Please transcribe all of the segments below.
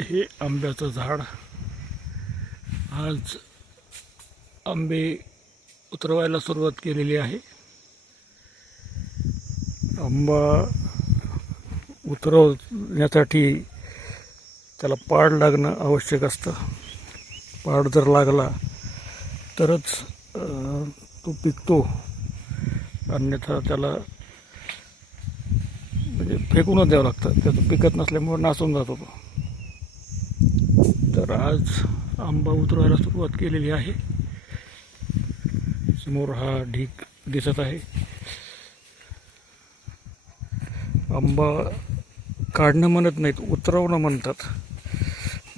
हे आंब्याचं झाड. आज आंबे उतरवायला सुरुवात केलेली आहे. आंबा उतरवण्यासाठी त्याला पाड लागणं आवश्यक असतं. पाड जर लागला तरच तो पिकतो, अन्यथा त्याला म्हणजे फेकूनच द्यावं लागतं. त्याचं पिकत नसल्यामुळे नासून जातो तो. तर आज आंबा उतरवायला सुरुवात केलेली आहे. समोर हा ढीग दिसत आहे. आंबा काढणं म्हणत नाहीत, उतरवणं म्हणतात.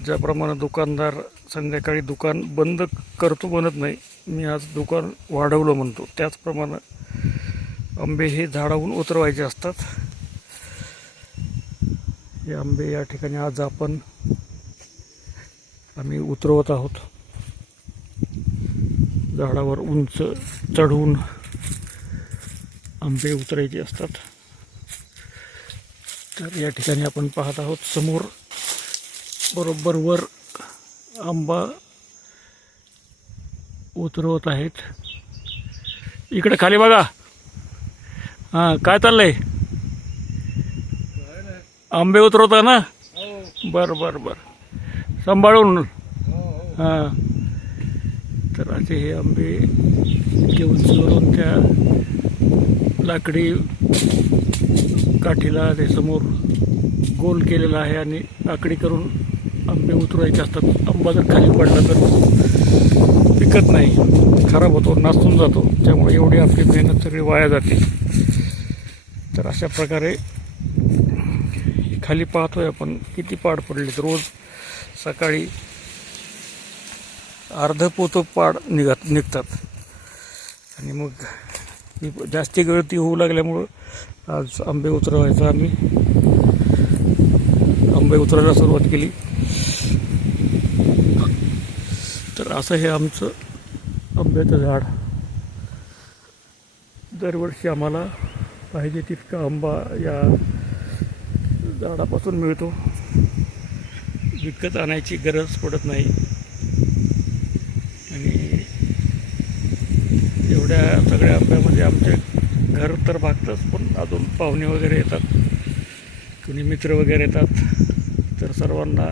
ज्याप्रमाणे दुकानदार संध्याकाळी दुकान बंद करतो म्हणत नाही, मी आज दुकान वाढवलं म्हणतो, त्याचप्रमाणे आंबे हे झाडावरून उतरवायचे असतात. हे आंबे या ठिकाणी आज आम्ही उतरवत आहोत. झाडावर उंच चढवून आंबे उतरायचे असतात. तर या ठिकाणी आपण पाहत आहोत, समोर बरोबर वर आंबा उतरवत आहेत. इकडे खाली बघा. हां, काय चाललंय? आंबे उतरवता ना? बरं बरं बरं, सांभाळून. हां, तर असे हे आंबे घेऊन चोरून त्या लाकडी काठीला ते समोर गोल केलेला आहे आणि आकडी करून आंबे उतरवायचे असतात. आंबा जर खाली पडला तर पिकत नाही, खराब होतो, नासून जातो. त्यामुळे एवढी आपली मेहनत सगळी वाया जाते. तर अशा प्रकारे खाली पाहतोय आपण किती पाड पडले. रोज सकाळी अर्ध पोतं पाड निघतात आणि मग जास्ती गळती होऊ लागल्यामुळं आज आंबे उतरायला सुरुवात केली. तर असं हे आमचं आंब्याचं झाड. दरवर्षी आम्हाला पाहिजे तितका आंबा या झाडापासून मिळतो. विकत आणायची गरज पडत नाही. आणि एवढ्या सगळ्या आंब्यामध्ये आमचे घर तर भागतंच, पण अजून पाहुणे वगैरे येतात, कुणी मित्र वगैरे येतात. तर सर्वांना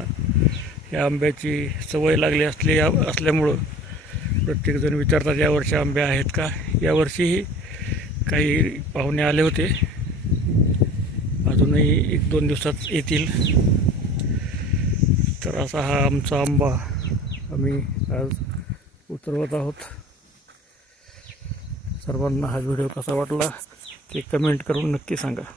या आंब्याची सवय लागली असल्यामुळं प्रत्येकजण विचारतात, यावर्षी आंबे आहेत का? यावर्षीही काही पाहुणे आले होते, अजूनही 1-2 दिवसात येतील. तर असा हा आमचा आंबा आम्ही आज उतरवत आहोत. सर्वांना हा व्हिडिओ कसा वाटला ते कमेंट करून नक्की सांगा.